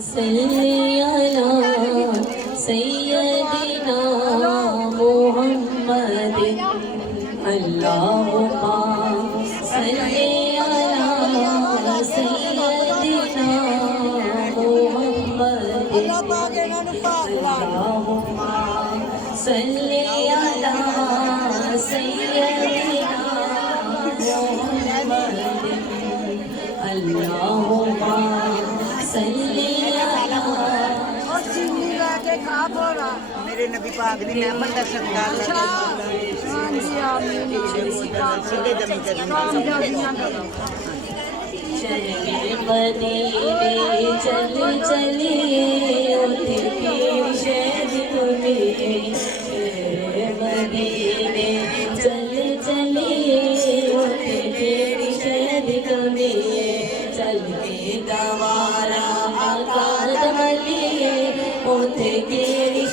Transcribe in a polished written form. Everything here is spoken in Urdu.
صلی علی سیدنا محمد اللہم صلی علی سیدنا محمد اللہم صلی علی سیدنا محمد اللہم صلی میرے نبی پاک دی نعمت دا صدقہ سیدھے دمی مدینے چل چلیے اتنی شہد تمہیں مدینے چل چلیے اتنی شہد تمہیں چل کے دوارا آقا دملیے اتنی